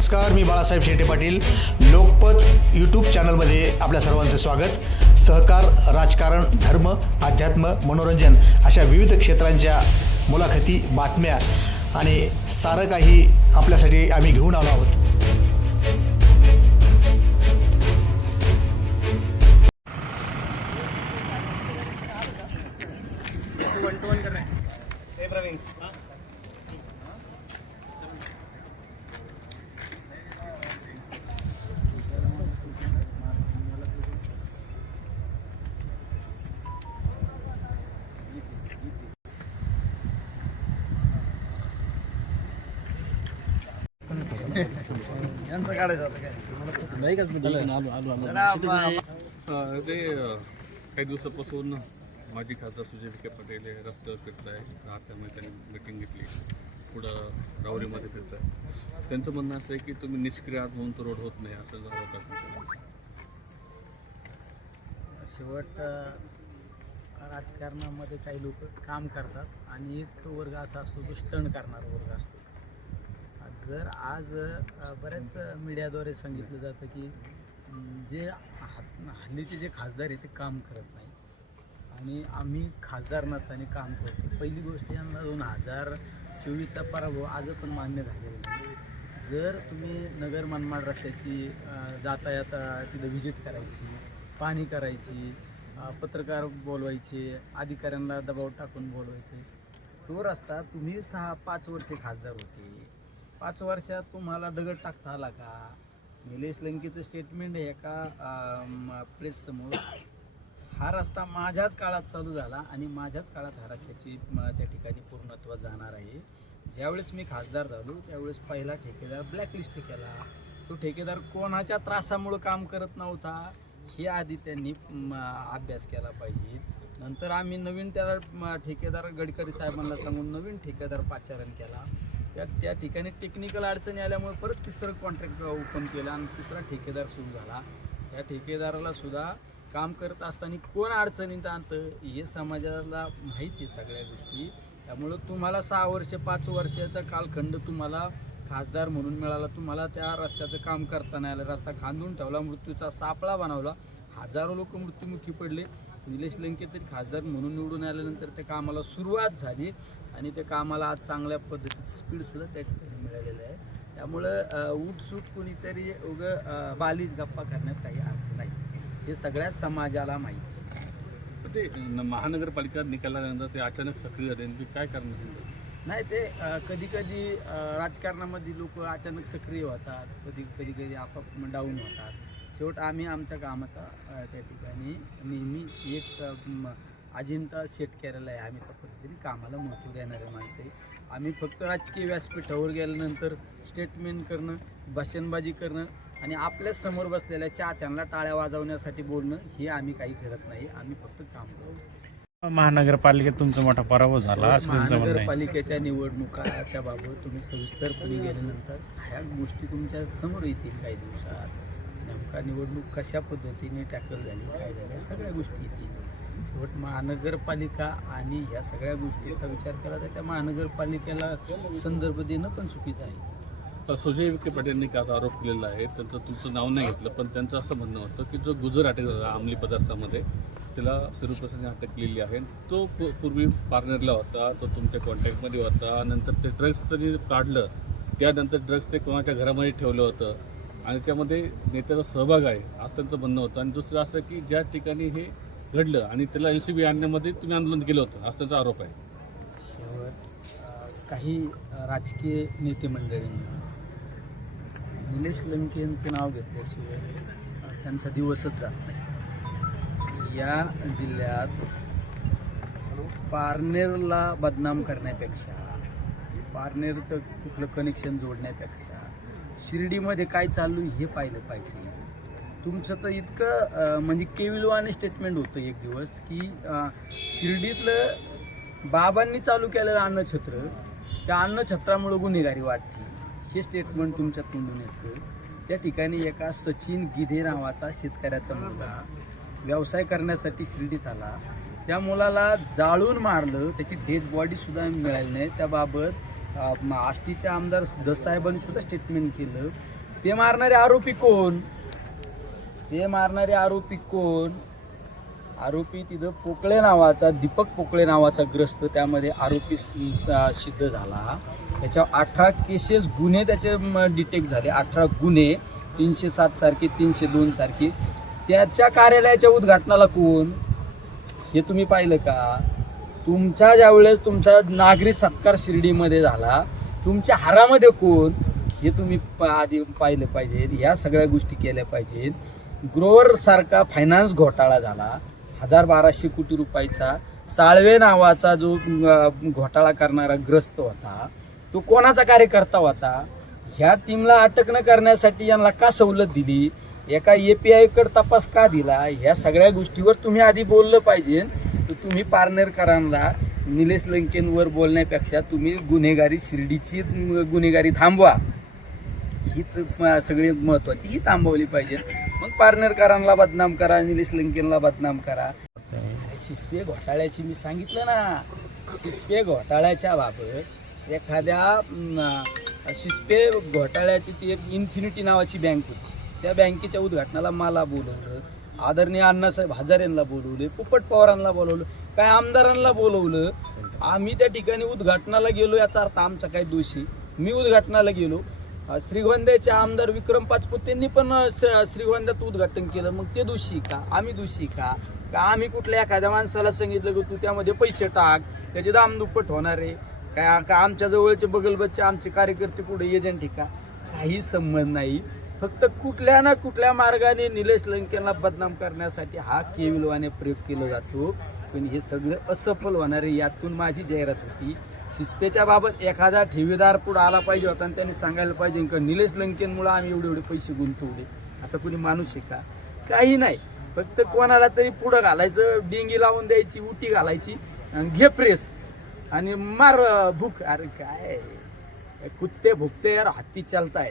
नमस्कार, मी बाळासाहेब शेटे पाटील. लोकपथ यूट्यूब चॅनलमध्ये आपल्या सर्वांचं स्वागत. सहकार, राजकारण, धर्म, अध्यात्म, मनोरंजन अशा विविध क्षेत्रांच्या मुलाखती, बातम्या आणि सारं काही आपल्यासाठी आम्ही घेऊन आलो आहोत. यांचं काढायचं होतं काय नाही का ते काही दिवसापासून माजी खासदार सुजय विखे पाटील हे रस्त्यावर फिरत आहे. त्यामुळे त्यांनी मिटिंग घेतली, पुढं राहुरीमध्ये फिरत आहे. त्यांचं म्हणणं असं आहे की तुम्ही निष्क्रिय आहात म्हणून तो रोड होत नाही, असं झालं. शेवट राजकारणामध्ये काही लोक काम करतात आणि एक वर्ग असा असतो तो स्टंट करणारा वर्ग असतो. जर आज बऱ्याच मीडियाद्वारे सांगितलं जातं की जे हल्लीचे जे खासदार आहे ते काम करत नाही आणि आम्ही खासदार नसताना काम करतो. पहिली गोष्ट यांना 2024चा पराभव आज पण मान्य झालेला नाही. जर तुम्ही नगर मनमाड रस्त्याची जातायात तिथं व्हिजिट करायची, पाणी करायची, पत्रकार बोलवायचे, अधिकाऱ्यांना दबाव टाकून बोलवायचे, तो रस्ता तुम्ही 5 वर्षे खासदार होते. 5 वर्षात तुम्हाला दगड टाकता आला का? निलेश लंकेचं स्टेटमेंट आहे एका प्रेससमोर, हा रस्ता माझ्याच काळात चालू झाला आणि माझ्याच काळात हा रस्त्याची त्या ठिकाणी पूर्णत्व जाणार आहे. ज्यावेळेस मी खासदार झालो त्यावेळेस पहिला ठेकेदार ब्लॅकलिस्ट केला. तो ठेकेदार कोणाच्या त्रासामुळं काम करत नव्हता हे आधी त्यांनी अभ्यास केला पाहिजे. नंतर आम्ही नवीन त्याला ठेकेदार गडकरी साहेबांना सांगून नवीन ठेकेदार पाचारण केला. त्या ठिकाणी टेक्निकल अडचणी आल्यामुळे परत तिसरं कॉन्ट्रॅक्ट ओपन केलं आणि तिसरा ठेकेदार सुरू झाला. त्या ठेकेदाराला सुद्धा काम करत असताना कोण अडचणीत आणतं हे समाजाला माहिती आहे सगळ्या गोष्टी. त्यामुळं तुम्हाला 6 वर्ष 5 वर्षाचा कालखंड तुम्हाला खासदार म्हणून मिळाला. तुम्हाला त्या रस्त्याचं काम करता नाही आलं. रस्ता खांदून ठेवला, मृत्यूचा सापळा बनवला, हजारो लोक मृत्युमुखी पडले. निलेश लंके तरी खासदार म्हणून निवडून आल्यानंतर त्या कामाला सुरुवात झाली आणि त्या कामाला आज चांगल्या पद्धतीचं स्पीडसुद्धा त्या ठिकाणी मिळालेलं आहे. त्यामुळं उठसूट कुणीतरी बालीज गप्पा करण्यात काही अर्थ नाही, हे सगळ्या समाजाला माहिती आहे. ते महानगरपालिका निकालानंतर ते अचानक सक्रिय झाले, काय करणार नाही. ते कधी कधी राजकारणामध्ये लोक अचानक सक्रिय होतात, कधी आपाप डाऊन होतात. शेवट आम्ही आमच्या कामाचा त्या ठिकाणी नेहमी एक अजिंठा सेट केलेला आहे. आम्ही त्या पद्धतीने कामाला महत्त्व देणारे माणसं आहे. आम्ही फक्त राजकीय व्यासपीठावर गेल्यानंतर स्टेटमेंट करणं, भाषणबाजी करणं आणि आपल्याच समोर बसलेल्या चाहत्यांना टाळ्या वाजवण्यासाठी बोलणं हे आम्ही काही करत नाही. आम्ही फक्त काम करू. महानगरपालिकेत तुमचा मोठा पराभव झाला. महानगरपालिकेच्या निवडणुकाच्या बाबत तुम्ही सविस्तरपणे गेल्यानंतर ह्या गोष्टी तुमच्या समोर येतील काही दिवसात. नेमका निवडणूक कशा पद्धतीने टॅकल झाली, काय झालं, सगळ्या गोष्टी येतील. शेवट महानगरपालिका आणि ह्या सगळ्या गोष्टीचा विचार केला तर त्या महानगरपालिकेला संदर्भ देणं पण चुकीचं आहे. सुजय विखे पाटीलने काय आरोप केलेला आहे, त्यांचं तुमचं नाव नाही घेतलं, पण त्यांचं असं म्हणणं होतं की जो गुजर अटक झाला अंमली पदार्थामध्ये, त्याला सिरुप्रसादने अटक केलेली आहे. तो पूर्वी पार्टनरला होता, तो तुमच्या कॉन्टॅक्टमध्ये होता. नंतर ते ड्रग्स त्यांनी काढलं, त्यानंतर ड्रग्स ते कोणाच्या घरामध्ये ठेवलं होतं आणि त्यामध्ये नेत्याचा सहभाग आहे असं त्यांचं म्हणणं होतं. आणि दुसरं असं की ज्या ठिकाणी हे घडलं आणि त्याला LCB आणण्यामध्ये तुम्ही आंदोलन केलं होतं असं त्यांचा आरोप आहे. शेवट काही राजकीय नेते मंडळींनी निलेश लंके यांचं नाव घेतल्याशिवाय त्यांचा दिवसच जात नाही. या जिल्ह्यात पारनेरला बदनाम करण्यापेक्षा, पारनेरचं कुठलं कनेक्शन जोडण्यापेक्षा शिर्डीमध्ये काय चालू हे पाहिलं पाहिजे. तुमचं तर इतकं म्हणजे केविलवाने स्टेटमेंट होतं एक दिवस की शिर्डीतलं बाबांनी चालू केलेलं अन्नछत्र, त्या अन्नछत्रामुळं गुन्हेगारी वाढते, हे स्टेटमेंट तुमच्या तोंडून येतं. त्या ठिकाणी एका सचिन गिधे नावाचा शेतकऱ्याचा मुलगा व्यवसाय करण्यासाठी शिर्डीत आला. त्या मुलाला जाळून मारलं, त्याची डेड बॉडीसुद्धा मिळाली नाही. त्याबाबत आष्टीचे आमदार दसाहेबांनी सुद्धा स्टेटमेंट केलं. ते मारणारे आरोपी कोण? आरोपी तिथं पोकळे नावाचा, दीपक पोकळे नावाचा ग्रस्त त्यामध्ये आरोपी सिद्ध झाला. त्याच्यावर 18 केसेस गुन्हे त्याचे डिटेक्ट झाले. 18 गुन्हे 307 सारखे, 302 सारखे. त्याच्या कार्यालयाच्या उद्घाटनाला कोण? हे तुम्ही पाहिलं का? तुमच्या ज्यावेळेस तुमचा नागरी सत्कार शिर्डीमध्ये झाला, तुमच्या हारामध्ये कोण? हे तुम्ही आधी पाहिलं पाहिजे. ह्या सगळ्या गोष्टी केल्या पाहिजेत. ग्रोवर सारखा फायनान्स घोटाळा झाला, 1200 कोटी रुपयाचा. साळवे नावाचा जो घोटाळा करणारा ग्रस्त होता, तो कोणाचा कार्यकर्ता होता? ह्या टीमला अटक न करण्यासाठी यांना का सवलत दिली? एका API कडे तपास का दिला? ह्या सगळ्या गोष्टीवर तुम्ही आधी बोललं पाहिजे. तर तुम्ही पारनेरकरांना निलेश लंकेंवर बोलण्यापेक्षा तुम्ही गुन्हेगारी, शिर्डीची गुन्हेगारी थांबवा, ही सगळी महत्वाची, ही थांबवली पाहिजे. मग पारनेरकरांना बदनाम करा, निलेश लंकेनला बदनाम करा. सिसपे घोटाळ्याची मी सांगितलं ना, सिसपे घोटाळ्याच्या बाबत एखाद्या सिसपे घोटाळ्याची ती एक इन्फिनिटी नावाची बँक होती. त्या बँकेच्या उद्घाटनाला मला बोलवलं, आदरणीय अण्णासाहेब हजारेंना बोलवले, पोपट पवारांना बोलवलं, काय आमदारांना बोलवलं. आम्ही त्या ठिकाणी उद्घाटनाला गेलो, याचा अर्थ आमचा काही दोषी. मी उद्घाटनाला गेलो, श्रीगोंद्याचे आमदार विक्रम पाचपुते यांनी पण श्रीगोंद्यात उद्घाटन केलं. मग ते दोषी का? आम्ही दोषी का? आम्ही कुठल्या एखाद्या माणसाला सांगितलं की तू त्यामध्ये पैसे टाक, त्याचे दाम दुप्पट होणार आहे का आमच्या जवळचे बगलबच्चे आमचे कार्यकर्ते पुढे एजंट का? काही संबंध नाही. फक्त कुठल्या ना कुठल्या मार्गाने निलेश लंकेला बदनाम करण्यासाठी हा केविलवाने प्रयोग केला जातो. पण हे सगळं असफल होणार आहे. यातून माझी जाहिरात होती. सिसपेच्या बाबत एखादा ठेवीदार पुढे आला पाहिजे होता आणि त्यांनी सांगायला पाहिजे की निलेश लंकेनमुळे आम्ही एवढे पैसे गुंतवले. असं कोणी माणूस आहे का? काही नाही. फक्त कोणाला तरी पुढं घालायचं, डिंगी लावून द्यायची, उटी घालायची, घे प्रेस आणि मार भूक. अरे काय कुत्ते भुकते यार, हत्ती चालताय.